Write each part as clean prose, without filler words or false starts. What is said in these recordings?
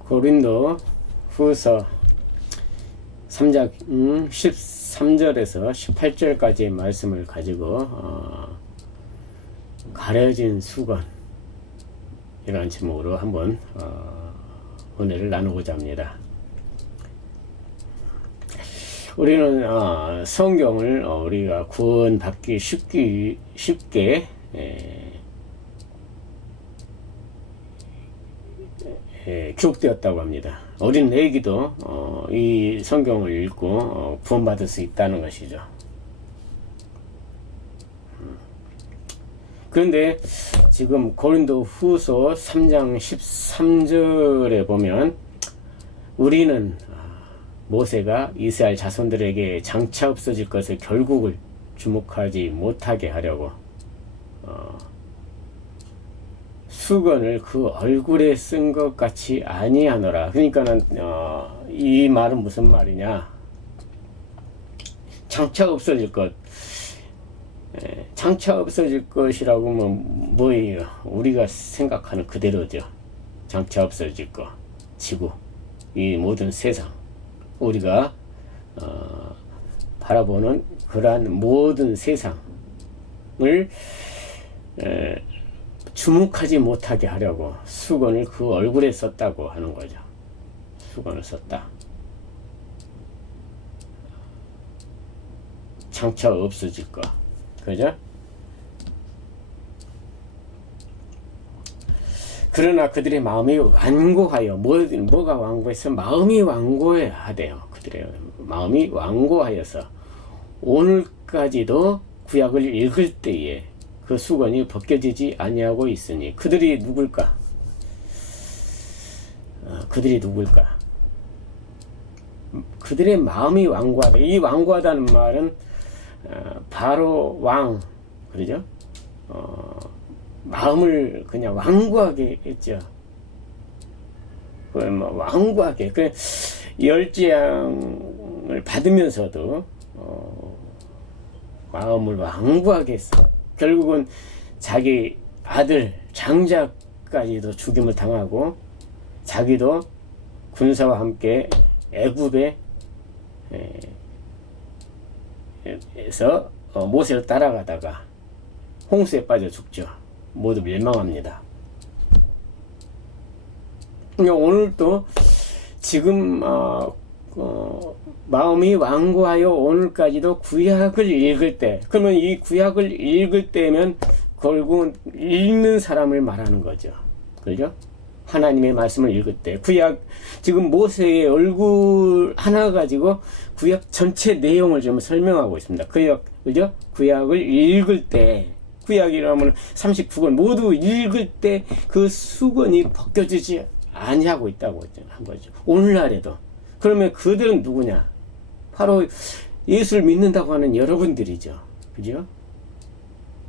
고린도 후서 3장 13절에서 18절까지의 말씀을 가지고 가려진 수건 이런 제목으로 한번 은혜를 나누고자 합니다. 우리는 성경을 우리가 구원받기 쉽게 기록되었다고 합니다. 어린 애기도 이 성경을 읽고 구원받을 수 있다는 것이죠. 그런데 지금 고린도 후서 3장 13절에 보면 우리는 모세가 이스라엘 자손들에게 장차 없어질 것을 결국을 주목하지 못하게 하려고 수건을 그 얼굴에 쓴 것 같이 아니하노라. 그러니까는 이 말은 무슨 말이냐? 장차 없어질 것, 장차 없어질 것이라고 하면 뭐예요? 우리가 생각하는 그대로죠. 장차 없어질 것, 지구, 이 모든 세상, 우리가 바라보는 그러한 모든 세상을 주목하지 못하게 하려고 수건을 그 얼굴에 썼다고 하는 거죠. 수건을 썼다. 장차 없어질 거. 그죠? 그러나 그들의 마음이 완고하여, 뭐가 완고해서? 마음이 완고해야 돼요. 그들의 마음이 완고하여서 오늘까지도 구약을 읽을 때에 그 수건이 벗겨지지 아니하고 있으니 그들이 누굴까? 그들이 누굴까? 그들의 마음이 완고하다. 이 완고하다는 말은 바로 왕, 그러죠? 마음을 그냥 완고하게 했죠. 완고하게. 그 열재앙을 받으면서도 마음을 완고하게 했어. 결국은 자기 아들 장자까지도 죽임을 당하고 자기도 군사와 함께 애굽에 에서 모세를 따라가다가 홍수에 빠져 죽죠. 모두 멸망합니다. 오늘도 지금 마음이 완고하여 오늘까지도 구약을 읽을 때, 그러면 이 구약을 읽을 때면 결국은 읽는 사람을 말하는 거죠. 그죠? 하나님의 말씀을 읽을 때, 구약, 지금 모세의 얼굴 하나 가지고 구약 전체 내용을 좀 설명하고 있습니다. 그죠? 구약을 읽을 때, 구약이라면 39권 모두 읽을 때 그 수건이 벗겨지지 아니하고 있다고 한 거죠. 오늘날에도. 그러면 그들은 누구냐? 바로 예수를 믿는다고 하는 여러분들이죠. 그죠?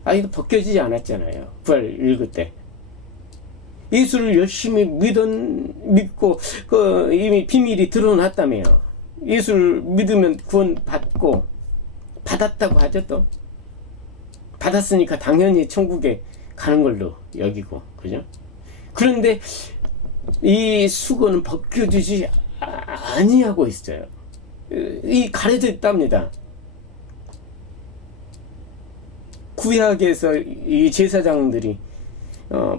아직도 벗겨지지 않았잖아요. 구약 읽을 때. 예수를 열심히 믿고, 이미 비밀이 드러났다며요. 예수를 믿으면 구원 받고, 받았다고 하죠, 또. 받았으니까 당연히 천국에 가는 걸로 여기고, 그죠? 그런데 이 수건은 벗겨지지 아니하고 있어요. 이 가려져 있답니다. 구약에서 이 제사장들이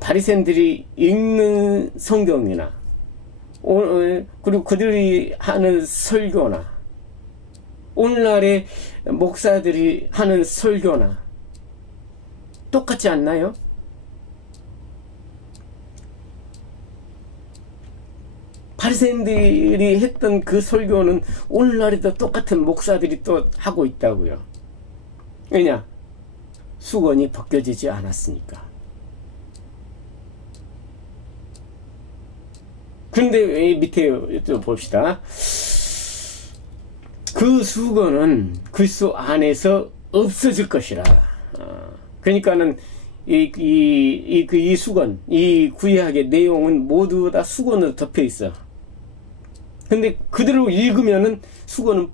바리새인들이 읽는 성경이나 그리고 그들이 하는 설교나 오늘날의 목사들이 하는 설교나 똑같지 않나요? 바리새인들이 했던 그 설교는 오늘날에도 똑같은 목사들이 또 하고 있다고요. 왜냐? 수건이 벗겨지지 않았으니까. 그런데 밑에 또 봅시다. 그 수건은 그리스도 안에서 없어질 것이라. 그러니까는 이 수건, 이 구약의 내용은 모두 다 수건으로 덮여 있어. 근데 그대로 읽으면은 수건은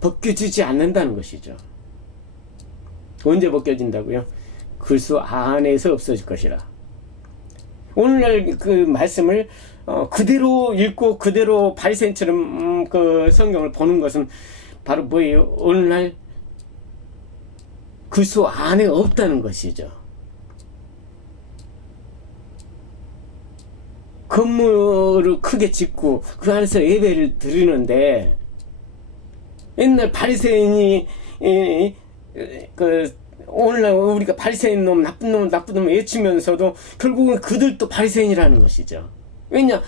벗겨지지 않는다는 것이죠. 언제 벗겨진다고요? 그리스도 안에서 없어질 것이라. 오늘날 그 말씀을 그대로 읽고 그대로 바리새인처럼 그 성경을 보는 것은 바로 뭐예요? 오늘날 그리스도 안에 없다는 것이죠. 건물을 크게 짓고 그 안에서 예배를 드리는데 옛날 바리새인이 그 오늘날 우리가 바리새인 놈 나쁜 놈 나쁜 놈 외치면서도 결국은 그들도 바리새인이라는 것이죠. 왜냐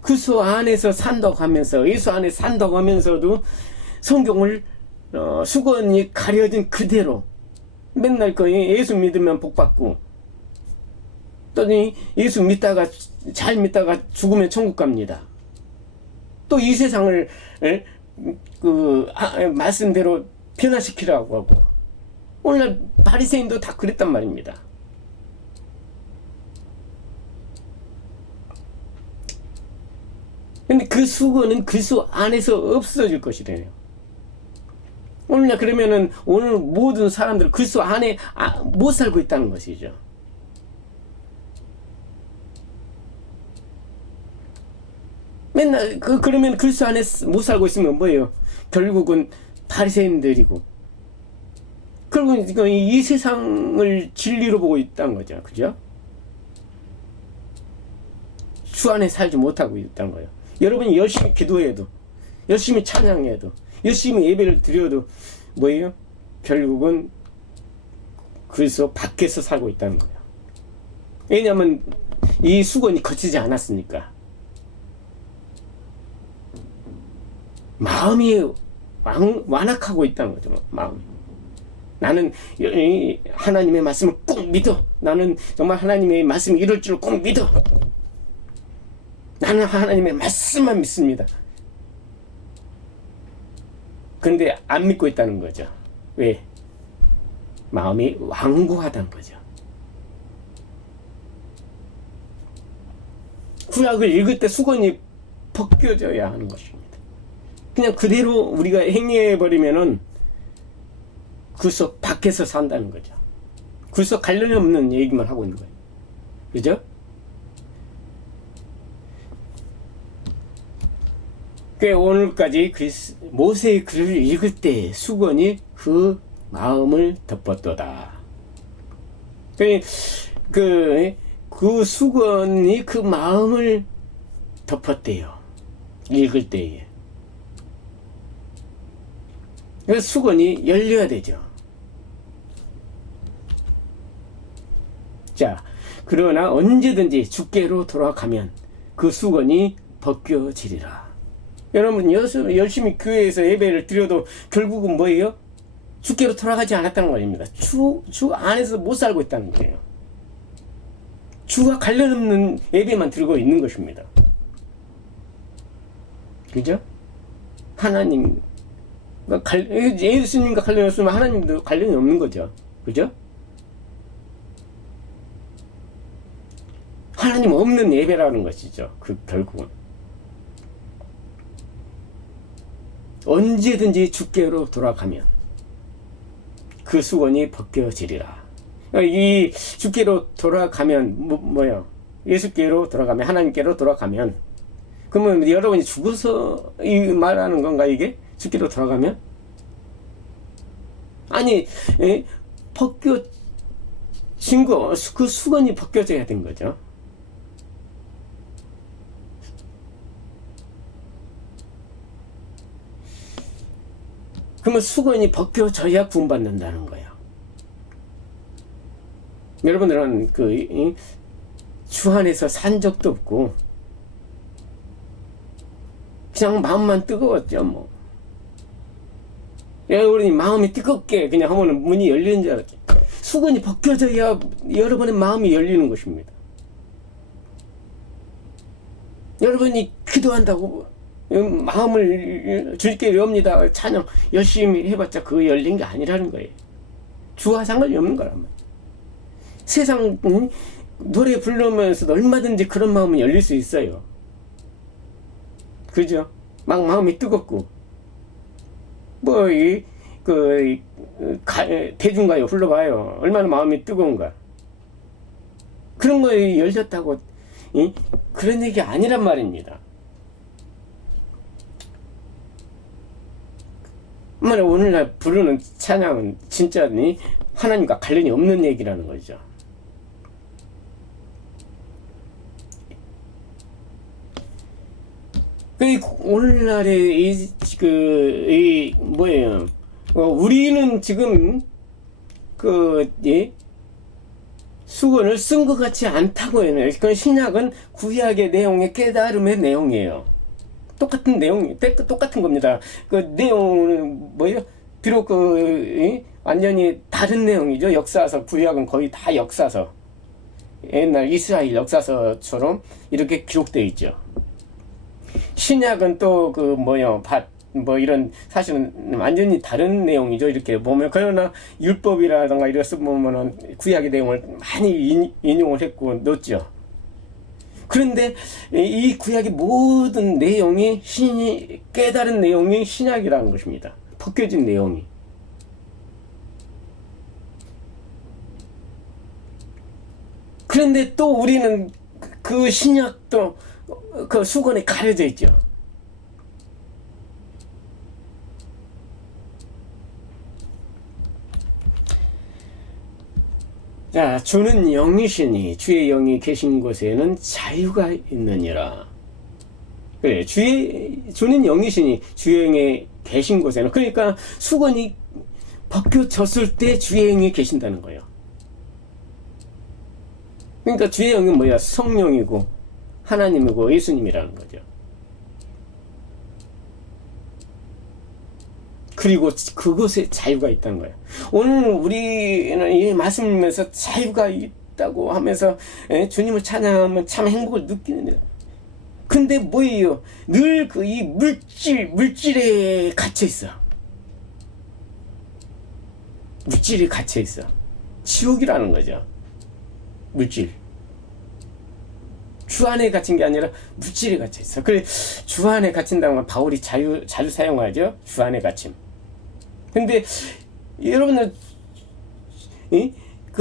그리스도 안에서 산다고 하면서 예수 안에 산다고 하면서도 성경을 수건이 가려진 그대로 맨날 그 예수 믿으면 복받고 또 예수 믿다가 잘 믿다가 죽으면 천국 갑니다. 또 이 세상을 말씀대로 변화시키라고 하고 오늘날 바리새인도 다 그랬단 말입니다. 근데 그 수건은 그리스도 안에서 없어질 것이래요. 오늘날 그러면은 오늘 모든 사람들 그리스도 안에 못 살고 있다는 것이죠. 맨날 그러면 그리스도 안에 못 살고 있으면 뭐예요? 결국은 바리새인들이고 결국은 이 세상을 진리로 보고 있다는 거죠. 그죠? 주 안에 살지 못하고 있다는 거예요. 여러분이 열심히 기도해도 열심히 찬양해도 열심히 예배를 드려도 뭐예요? 결국은 그리스도 밖에서 살고 있다는 거예요. 왜냐하면 이 수건이 거치지 않았으니까. 마음이 완악하고 있다는 거죠. 마음이. 나는 하나님의 말씀을 꼭 믿어. 나는 정말 하나님의 말씀이 이룰 줄 꼭 믿어. 나는 하나님의 말씀만 믿습니다. 그런데 안 믿고 있다는 거죠. 왜? 마음이 완고하다는 거죠. 구약을 읽을 때 수건이 벗겨져야 하는 것입니다. 그냥 그대로 우리가 행위해버리면은 그리스도 밖에서 산다는 거죠. 그리스도 관련이 없는 얘기만 하고 있는 거예요. 그죠? 오늘까지 모세의 글을 읽을 때 수건이 그 마음을 덮었도다. 그 수건이 그 마음을 덮었대요. 읽을 때에. 그 수건이 열려야 되죠. 자, 그러나 언제든지 주께로 돌아가면 그 수건이 벗겨지리라. 여러분 열심히 교회에서 예배를 드려도 결국은 뭐예요? 주께로 돌아가지 않았다는 말입니다. 주 안에서 못 살고 있다는 거예요. 주와 관련 없는 예배만 들고 있는 것입니다. 그죠? 하나님 예수님과 관련이 없으면 하나님도 관련이 없는 거죠. 그죠? 하나님 없는 예배라는 것이죠. 결국은. 언제든지 주께로 돌아가면 그 수건이 벗겨지리라. 이 주께로 돌아가면 뭐예요? 예수께로 돌아가면 하나님께로 돌아가면 그러면 여러분이 죽어서 이 말하는 건가 이게? 주께로 돌아가면? 아니 벗겨진 거 그 수건이 벗겨져야 된 거죠. 그러면 수건이 벗겨져야 구원받는다는 거예요. 여러분들은 주 안에서 산 적도 없고 그냥 마음만 뜨거웠죠. 뭐 여러분이 마음이 뜨겁게 그냥 하면 문이 열리는 줄 알았죠. 수건이 벗겨져야 여러분의 마음이 열리는 것입니다. 여러분이 기도한다고 마음을 주께 엽니다 찬양 열심히 해봤자 그거 열린 게 아니라는 거예요. 주와 상관이 없는 거란 말이에요. 세상 노래 부르면서도 얼마든지 그런 마음은 열릴 수 있어요. 그죠? 막 마음이 뜨겁고 대중가요 불러봐요. 얼마나 마음이 뜨거운가. 그런 거에 열렸다고 그런 얘기 아니란 말입니다. 정말 오늘날 부르는 찬양은 진짜 하나님과 관련이 없는 얘기라는 거죠. 오늘날의 뭐예요? 우리는 지금 수건을 쓴 것 같지 않다고 해요. 그 신약은 구약의 내용의 깨달음의 내용이에요. 똑같은 내용, 똑같은 겁니다. 그 내용은 뭐예요? 비록 완전히 다른 내용이죠. 역사서, 구약은 거의 다 역사서. 옛날 이스라엘 역사서처럼 이렇게 기록되어 있죠. 신약은 또 이런 사실은 완전히 다른 내용이죠. 이렇게 보면. 그러나 율법이라든가 이래서 보면은 구약의 내용을 많이 인용을 했고 넣었죠. 그런데 이 구약의 모든 내용이 신이 깨달은 내용이 신약이라는 것입니다. 벗겨진 내용이. 그런데 또 우리는 그 신약도 그 수건에 가려져 있죠. 자, 주는 영이시니 주의 영이 계신 곳에는 자유가 있느니라. 그래, 주는 영이시니 주의 영이 계신 곳에는, 그러니까 수건이 벗겨졌을 때 주의 영이 계신다는 거예요. 그러니까 주의 영은 뭐야? 성령이고 하나님이고 예수님이라는 거죠. 그리고 그곳에 자유가 있다는 거예요. 오늘 우리는 이 말씀에서 자유가 있다고 하면서 주님을 찬양하면 참 행복을 느끼는데, 근데 뭐예요? 늘 이 물질에 갇혀 있어. 물질에 갇혀 있어. 지옥이라는 거죠. 물질. 주 안에 갇힌 게 아니라 물질에 갇혀 있어. 그래, 주 안에 갇힌다는 건 바울이 자주 사용하죠. 주 안에 갇힘. 근데 여러분들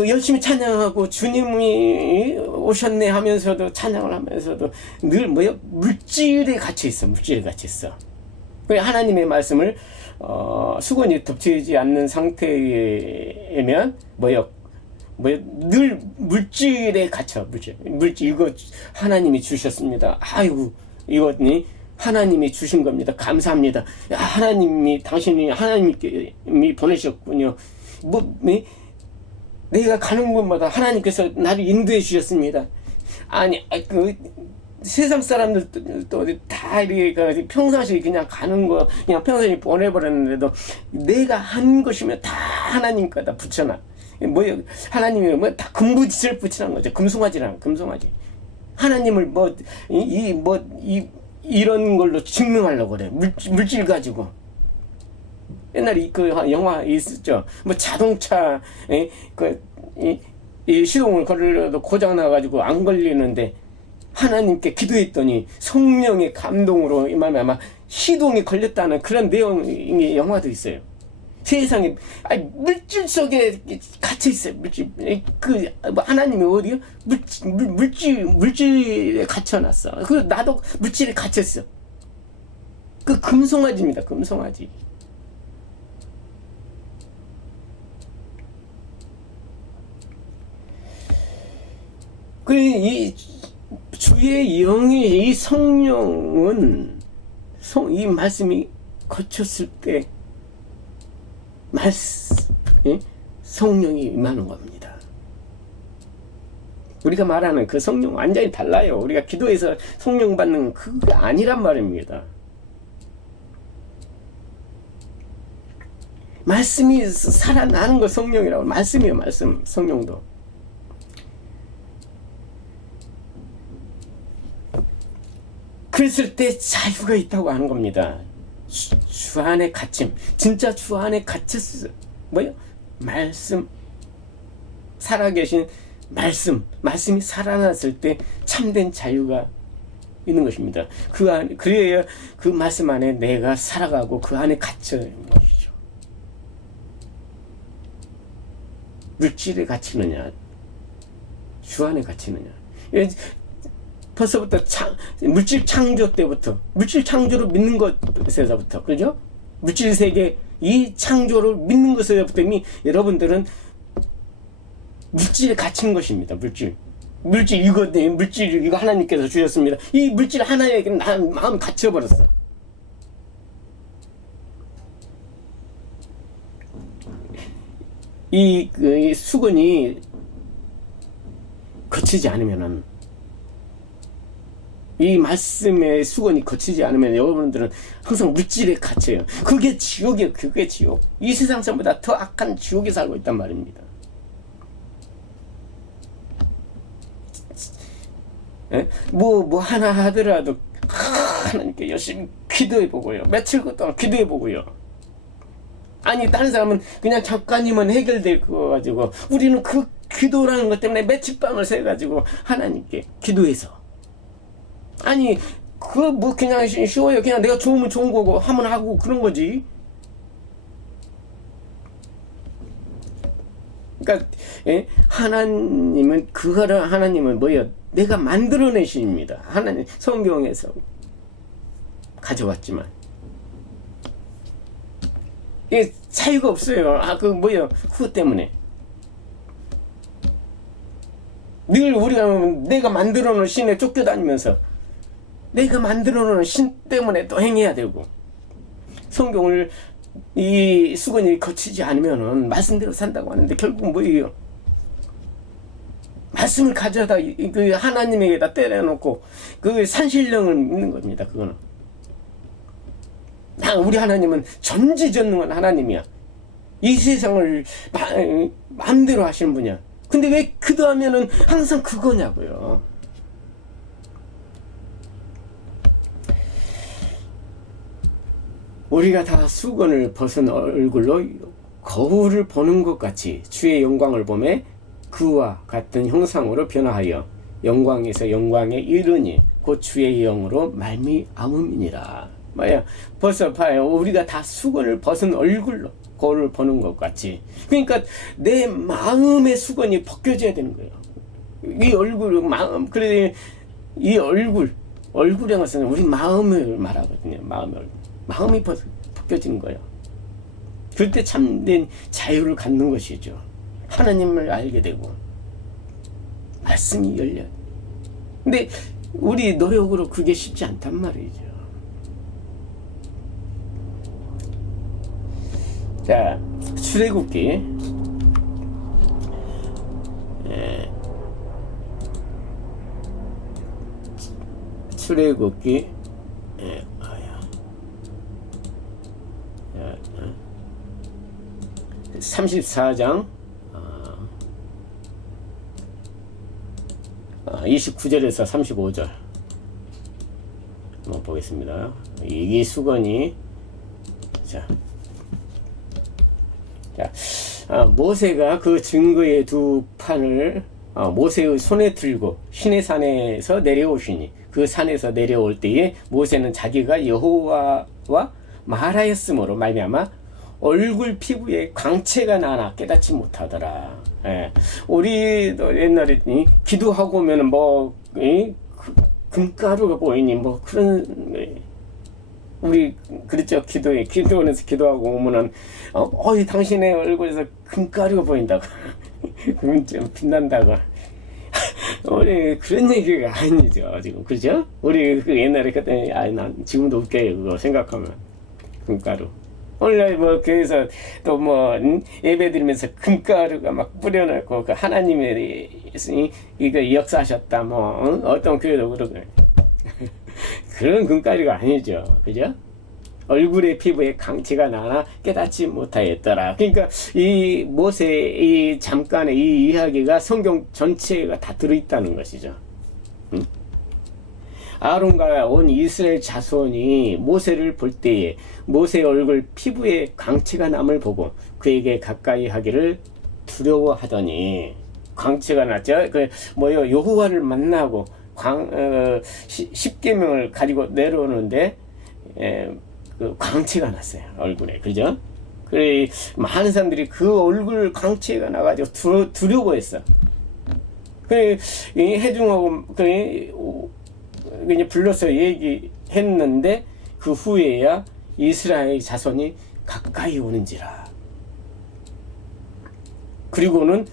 열심히 찬양하고 주님이 오셨네 하면서도, 찬양을 하면서도 늘 물질에 갇혀 있어. 물질에 갇혀 있어. 하나님의 말씀을 수건이 덮치지 않는 상태면 늘 물질에 갇혀. 물질 이거 하나님이 주셨습니다. 아이고 이거 하나님이 주신 겁니다. 감사합니다. 당신이 하나님이 보내셨군요. 내가 가는 곳마다 하나님께서 나를 인도해 주셨습니다. 아니, 세상 사람들도 다 이렇게 평상시에 그냥 가는 거, 그냥 평상시에 보내버렸는데도 내가 한 것이면 다 하나님 거다 붙여놔. 하나님이 다 금부짓을 붙이는 거죠. 금송아지. 하나님을 이런 걸로 증명하려고 그래. 물질 가지고. 옛날에 영화 있었죠. 자동차, 이 시동을 걸려도 고장나가지고 안 걸리는데, 하나님께 기도했더니 성령의 감동으로 아마 시동이 걸렸다는 그런 내용의 영화도 있어요. 세상에, 물질 속에 갇혀 있어요. 물질. 하나님이 어디요? 물질에 갇혀놨어. 나도 물질에 갇혔어. 금송아지입니다. 금송아지. 이 주의 영이, 이 성령은, 이 말씀이 거쳤을 때, 성령이 임하는 겁니다. 우리가 말하는 그 성령 완전히 달라요. 우리가 기도해서 성령 받는 그게 아니란 말입니다. 말씀이 살아나는 거 성령이라고. 말씀이에요. 말씀. 성령도. 그랬을 때 자유가 있다고 하는 겁니다. 주 안에 갇힘. 진짜 주 안에 갇혔어. 말씀. 살아계신 말씀이 살아났을 때 참된 자유가 있는 것입니다. 그래야 그 말씀 안에 내가 살아가고 그 안에 갇혀 있는 것이죠. 물질에 갇히느냐, 주 안에 갇히느냐. 벌써부터 물질 창조 때부터, 물질 창조를 믿는 것에서부터, 그죠? 물질 세계 이 창조를 믿는 것에서부터 이미 여러분들은 물질에 갇힌 것입니다. 물질 이거 하나님께서 주셨습니다. 이 물질 하나에게 난 마음 갇혀버렸어. 이 수건이 거치지 않으면은, 이 말씀의 수건이 거치지 않으면 여러분들은 항상 물질에 갇혀요. 그게 지옥이에요. 그게 지옥. 이 세상보다 더 악한 지옥에 살고 있단 말입니다. 뭐 하나 하더라도 하나님께 열심히 기도해보고요. 며칠 동안 기도해보고요. 아니 다른 사람은 그냥 잠깐이면 해결될 거 가지고, 우리는 그 기도라는 것 때문에 며칠 밤을 새가지고 하나님께 기도해서, 아니 그거 뭐 그냥 쉬워요. 그냥 내가 좋으면 좋은 거고 하면 하고 그런 거지. 그러니까 하나님은 그거를, 하나님은 뭐예요? 내가 만들어내십니다. 하나님 성경에서 가져왔지만 이게 차이가 없어요. 그 뭐예요? 그것 때문에 늘 우리가 내가 만들어놓은 신에 쫓겨다니면서 내가 만들어놓은 신 때문에 또 행해야 되고, 성경을 이 수건이 거치지 않으면은 말씀대로 산다고 하는데 결국 뭐예요? 말씀을 가져다 그 하나님에게다 때려놓고 그 산신령을 믿는 겁니다. 그거는 우리 하나님은 전지전능한 하나님이야. 이 세상을 마음대로 하시는 분이야. 근데 왜 기도하면은 항상 그거냐고요. 우리가 다 수건을 벗은 얼굴로 거울을 보는 것 같이 주의 영광을 보매 그와 같은 형상으로 변화하여 영광에서 영광에 이르니 곧 주의 영으로 말미암음이니라. 뭐야? 벌써 봐요. 우리가 다 수건을 벗은 얼굴로 거울을 보는 것 같이. 그러니까 내 마음의 수건이 벗겨져야 되는 거예요. 이 얼굴, 마음, 그래 이 얼굴이라는 것은 우리 마음을 말하거든요. 마음이 벗겨지는 거예요. 그때 참된 자유를 갖는 것이죠. 하나님을 알게 되고 말씀이 열려요. 근데 우리 노력으로 그게 쉽지 않단 말이죠. 자, 출애굽기 출애굽기 34장 29절에서 35절 한번 보겠습니다. 이 수건이 모세가 그 증거의 두 판을 모세의 손에 들고 시내산에서 내려오시니 그 산에서 내려올 때에 모세는 자기가 여호와와 말하였으므로 말미암아 얼굴 피부에 광채가 나나 깨닫지 못하더라. 우리도 옛날에 기도하고 오면 뭐 금가루가 보이니 뭐 그런, 우리 그랬죠. 기도원에서 기도하고 오면은 당신의 얼굴에서 금가루가 보인다고 좀 빛난다고. 우리 그런 얘기가 아니죠 지금, 그죠? 우리 그 옛날에 그때 난 지금도 웃겨요 그거 생각하면. 금가루 오늘날 뭐 교회에서 또 뭐 예배 드리면서 금가루가 막 뿌려놓고 그 하나님의 이거 역사하셨다 뭐 어떤 교회도 그러고 그런 금가루가 아니죠, 그죠? 얼굴의 피부에 광채가 나나 깨닫지 못하였더라. 그러니까 이 모세의 이 잠깐의 이 이야기가 성경 전체가 다 들어있다는 것이죠. 아론과 온 이스라엘 자손이 모세를 볼 때에 모세의 얼굴 피부에 광채가 남을 보고 그에게 가까이 하기를 두려워하더니, 광채가 났죠. 그 뭐요, 여호와를 만나고 십계명을 가지고 내려오는데 그 광채가 났어요 얼굴에, 그죠? 그래 많은 사람들이 그 얼굴 광채가 나가지고 두려워했어. 해중하고 이제 불러서 얘기했는데 그 후에야 이스라엘 자손이 가까이 오는지라. 그리고는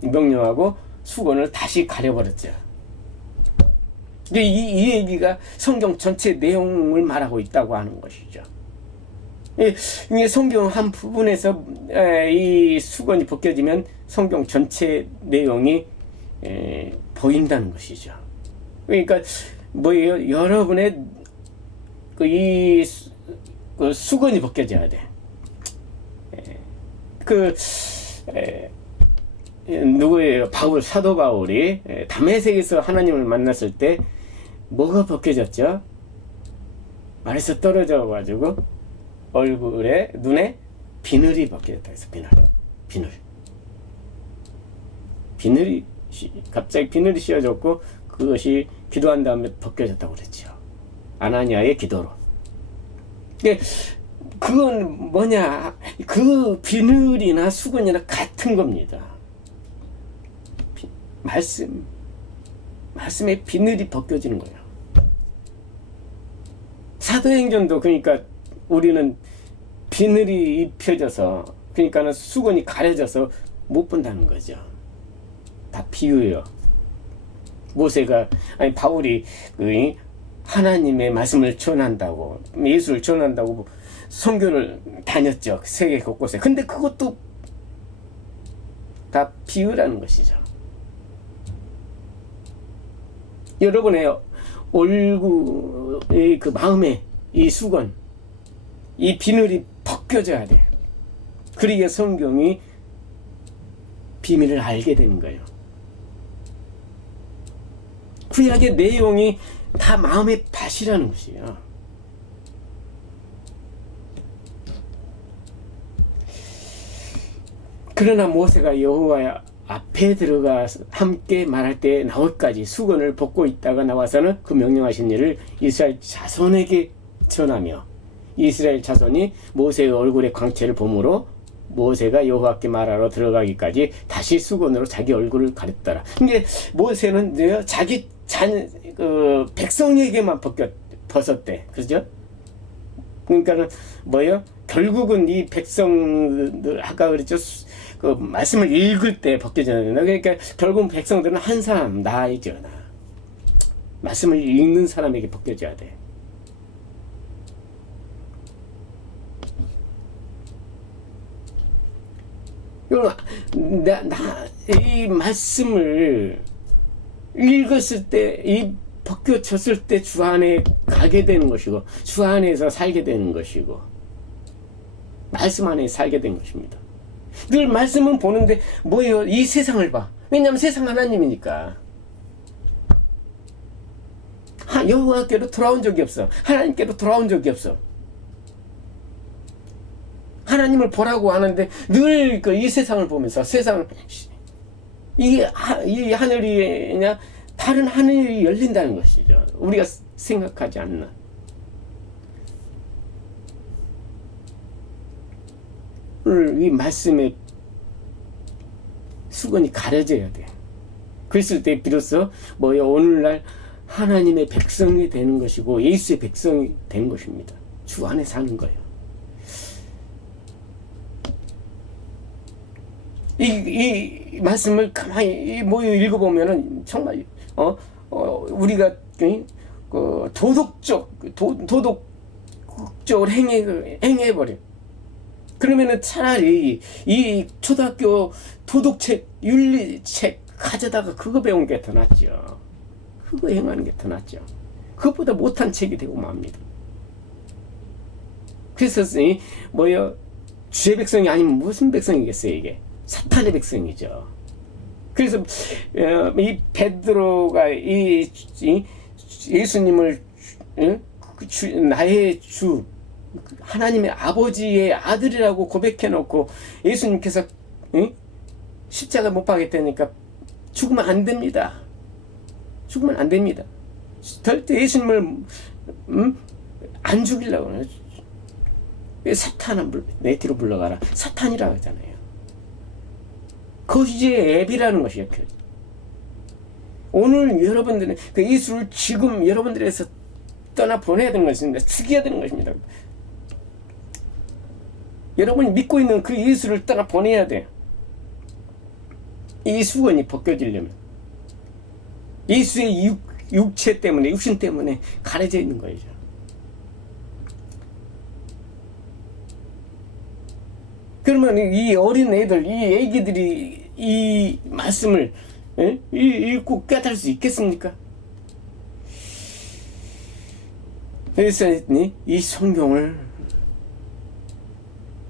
명령하고 수건을 다시 가려버렸죠. 이 얘기가 성경 전체 내용을 말하고 있다고 하는 것이죠. 이 성경 한 부분에서 이 수건이 벗겨지면 성경 전체 내용이 보인다는 것이죠. 그러니까 뭐예요? 여러분의 이 수건이 벗겨져야 돼. 누구예요? 사도 바울이 다메섹에서 하나님을 만났을 때 뭐가 벗겨졌죠? 말에서 떨어져 가지고 얼굴에 눈에 비늘이 벗겨졌다 해서 비늘이 갑자기 비늘이 씌워졌고 그것이 기도한 다음에 벗겨졌다고 그랬죠. 아나니아의 기도로. 그건 뭐냐? 그 비늘이나 수건이나 같은 겁니다. 말씀의 비늘이 벗겨지는 거예요. 사도행전도 그러니까 우리는 비늘이 입혀져서 그러니까는 수건이 가려져서 못 본다는 거죠. 다 비유예요. 바울이 하나님의 말씀을 전한다고, 예수를 전한다고 선교를 다녔죠. 세계 곳곳에. 근데 그것도 다 비유라는 것이죠. 여러분의 얼굴의 그 마음에 이 수건, 이 비늘이 벗겨져야 돼. 그러기에 성경이 비밀을 알게 되는 거예요. 구약의 내용이 다 마음의 밭이라는 것이에요. 그러나 모세가 여호와 앞에 들어가 함께 말할 때 나올까지 수건을 벗고 있다가 나와서는 그 명령하신 일을 이스라엘 자손에게 전하며 이스라엘 자손이 모세의 얼굴의 광채를 보므로 모세가 여호와께 말하러 들어가기까지 다시 수건으로 자기 얼굴을 가렸더라. 이게 모세는 자기 백성에게만 벗었대. 그죠? 그러니까는 결국은 이 백성들 아까 그랬죠. 그 말씀을 읽을 때 벗겨져야 된다. 그러니까 결국 백성들은 한 사람 나이죠. 말씀을 읽는 사람에게 벗겨져야 돼. 이 말씀을 읽었을 때, 이 벗겨졌을 때 주 안에 가게 되는 것이고, 주 안에서 살게 되는 것이고, 말씀 안에 살게 된 것입니다. 늘 말씀은 보는데 뭐예요? 이 세상을 봐. 왜냐하면 세상 하나님이니까. 여호와께로 돌아온 적이 없어. 하나님께로 돌아온 적이 없어. 하나님을 보라고 하는데 늘 이 세상을 보면서 이 하늘이냐 다른 하늘이 열린다는 것이죠. 우리가 생각하지 않는. 이 말씀의 수건이 가려져야 돼. 그랬을 때 비로소 오늘날 하나님의 백성이 되는 것이고 예수의 백성이 되는 것입니다. 주 안에 사는 거예요. 이 말씀을 가만히 읽어보면은 정말 우리가 도덕적으로 행해버려. 그러면은 차라리 이 초등학교 도덕책, 윤리책 가져다가 그거 배우는 게 더 낫죠. 그거 행하는 게 더 낫죠. 그것보다 못한 책이 되고 맙니다. 그래서 주의 백성이 아니면 무슨 백성이겠어요, 이게? 사탄의 백성이죠. 그래서 이 베드로가 예수님을 나의 주 하나님의 아버지의 아들이라고 고백해놓고 예수님께서 십자가 못 박겠다니까 죽으면 안 됩니다. 죽으면 안 됩니다. 절대 예수님을 안 죽이려고 그래요. 사탄을 내 뒤로 물러가라. 사탄이라고 하잖아요. 거지의 앱이라는 것이에요. 오늘 여러분들은 그 예수를 지금 여러분들에서 떠나 보내야 되는 것입니다. 죽여야 되는 것입니다. 여러분이 믿고 있는 그 예수를 떠나 보내야 돼요. 이 수건이 벗겨지려면 예수의 육체 때문에, 육신 때문에 가려져 있는 거죠. 그러면 이 어린 애들, 이 애기들이 이 말씀을 읽고 깨달을 수 있겠습니까? 그래서 이 성경을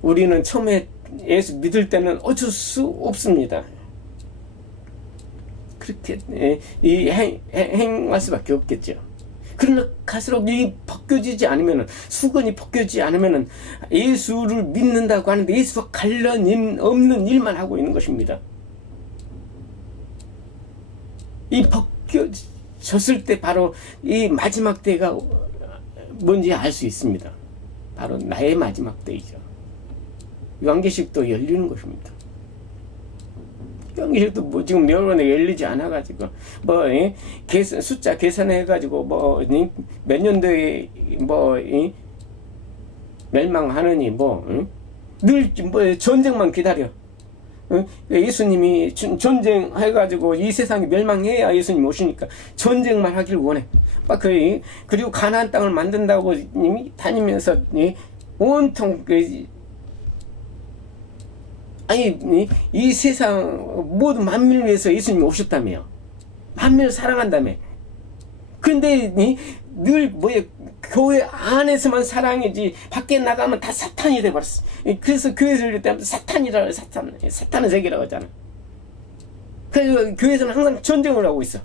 우리는 처음에 예수 믿을 때는 어쩔 수 없습니다. 그렇게 행할 수밖에 없겠죠. 그러나 갈수록 이 벗겨지지 않으면, 수건이 벗겨지지 않으면 예수를 믿는다고 하는데 예수와 관련 없는 일만 하고 있는 것입니다. 이 벗겨졌을 때 바로 이 마지막 때가 뭔지 알 수 있습니다. 바로 나의 마지막 때이죠. 요한계시록도 열리는 것입니다. 요한계시록도 뭐 지금 여러분에 열리지 않아가지고 뭐 숫자 계산해가지고 뭐 몇 년도에 뭐 멸망하느니 늘 뭐 전쟁만 기다려. 예수님이 전쟁해가지고 이 세상이 멸망해야 예수님 오시니까 전쟁만 하길 원해. 그리고 가나안 땅을 만든다고 다니면서 온통 이 세상 모든 만민을 위해서 예수님이 오셨다며요. 만민을 사랑한다며. 그런데 늘 교회 안에서만 사랑이지 밖에 나가면 다 사탄이 돼버렸어. 그래서 교회에서 때문에 사탄의 세계라고 하잖아. 그래서 교회에서는 항상 전쟁을 하고 있어.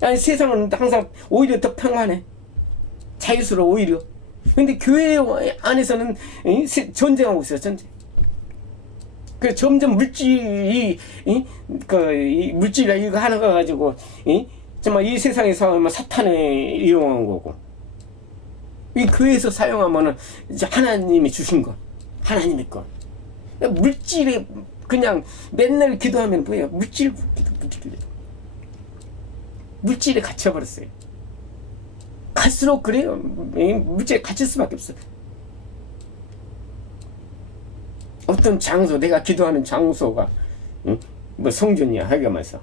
아니 세상은 항상 오히려 더 평안해. 자유스러워 오히려. 근데 교회 안에서는 전쟁하고 있어요. 전쟁. 그 점점 물질이 물질 이거 하나가 가지고 정말 이 세상에서 사탄에 이용한 거고, 이 교회에서 사용하면은 이제 하나님이 주신 거, 하나님의 거. 물질에 그냥 맨날 기도하면 뭐예요? 물질에 갇혀버렸어요. 갈수록 그래요. 물질에 갇힐 수밖에 없어요. 어떤 장소, 내가 기도하는 장소가 뭐 성전이야 하면서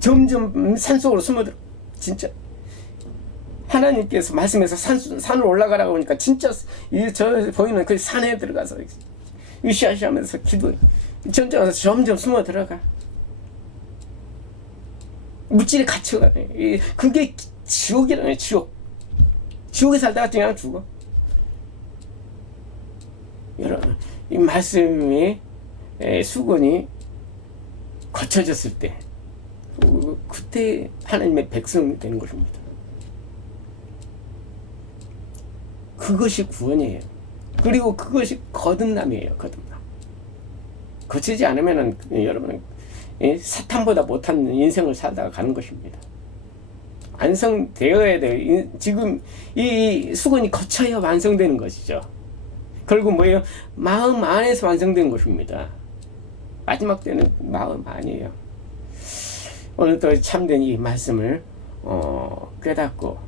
점점 산속으로 숨어들어. 진짜 하나님께서 말씀해서 산으로 올라가라고 하니까 진짜 저 보이는 그 산에 들어가서 으쌰으쌰하면서 기도해. 점점 숨어 들어가. 물질에 갇혀가. 그게 지옥이라네. 지옥에 살다가 그냥 죽어. 여러분, 이 말씀이 수건이 거쳐졌을 때 그때 하나님의 백성이 되는 것입니다. 그것이 구원이에요. 그리고 그것이 거듭남이에요. 거듭남. 거치지 않으면 여러분은 사탄보다 못한 인생을 살다가 가는 것입니다. 완성되어야 돼요. 지금 이 수건이 거쳐야 완성되는 것이죠. 결국 뭐예요? 마음 안에서 완성된 것입니다. 마지막 때는 마음 아니에요. 오늘도 참된 이 말씀을 깨닫고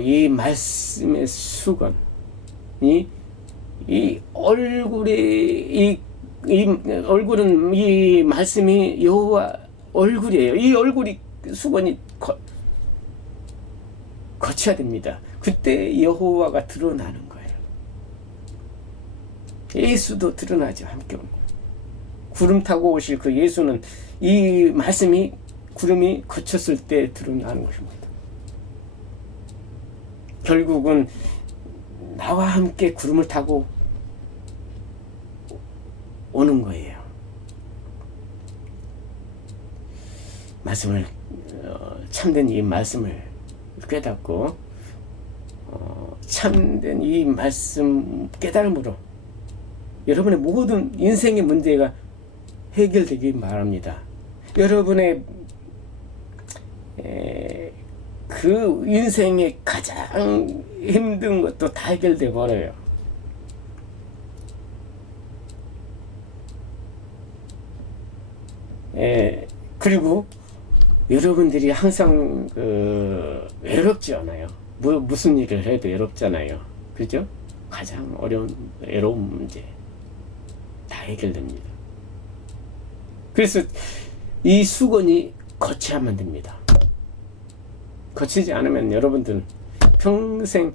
이 말씀의 수건이 이 얼굴에 이 얼굴은 이 말씀이 여호와 얼굴이에요. 이 얼굴이 수건이 거쳐야 됩니다. 그때 여호와가 드러나는 거예요. 예수도 드러나죠. 함께 오는 거예요. 구름 타고 오실 그 예수는 이 말씀이 구름이 거쳤을 때 드러나는 것입니다. 결국은 나와 함께 구름을 타고 오는 거예요. 말씀을 참된 이 말씀을 깨닫고 참된 이 말씀 깨달음으로 여러분의 모든 인생의 문제가 해결되기 바랍니다. 여러분의 그 인생의 가장 힘든 것도 다 해결돼 버려요. 그리고 여러분들이 항상 외롭지 않아요. 무슨 일을 해도 외롭잖아요. 그죠? 가장 어려운 외로운 문제 다 해결됩니다. 그래서 이 수건이 거치야만 됩니다. 거치지 않으면 여러분들은 평생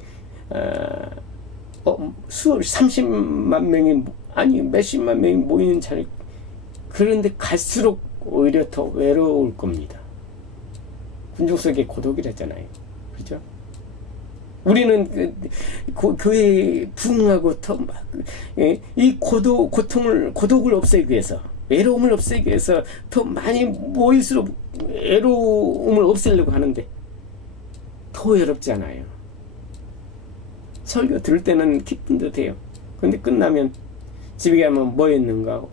30만 명이 아니 몇십만 명이 모이는 자리, 그런데 갈수록 오히려 더 외로울 겁니다. 군중 속의 고독이랬잖아요. 그죠? 우리는 교회에 부응하고 더 막 이 고독을 없애기 위해서, 외로움을 없애기 위해서 더 많이 모일수록 외로움을 없애려고 하는데 더 외롭잖아요. 설교 들을 때는 기쁜 듯해요. 근데 끝나면 집에 가면 뭐 했는가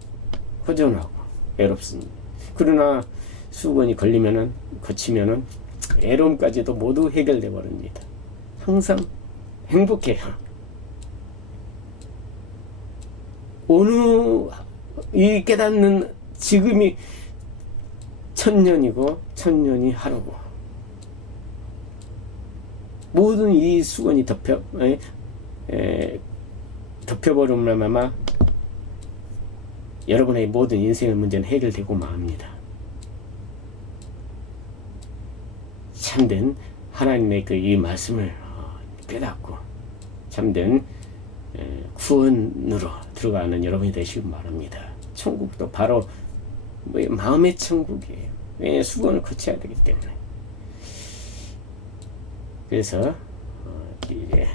허전하고 외롭습니다. 그러나 수건이 거치면은 외로움까지도 모두 해결돼 버립니다. 항상 행복해요. 이 깨닫는 지금이 천년이고 천년이 하루고, 모든 이 수건이 덮여버리면 여러분의 모든 인생의 문제는 해결되고 맙니다. 참된 하나님의 이 말씀을 깨닫고 참된 구원으로 들어가는 여러분이 되시기 바랍니다. 천국도 바로 마음의 천국이에요. 왜냐하면 수건을 거쳐야 되기 때문에. 그래서 이제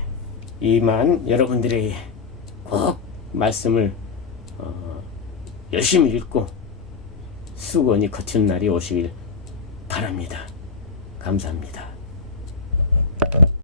이만 여러분들에게 꼭 말씀을 열심히 읽고 수건이 거친 날이 오시길 바랍니다. 감사합니다.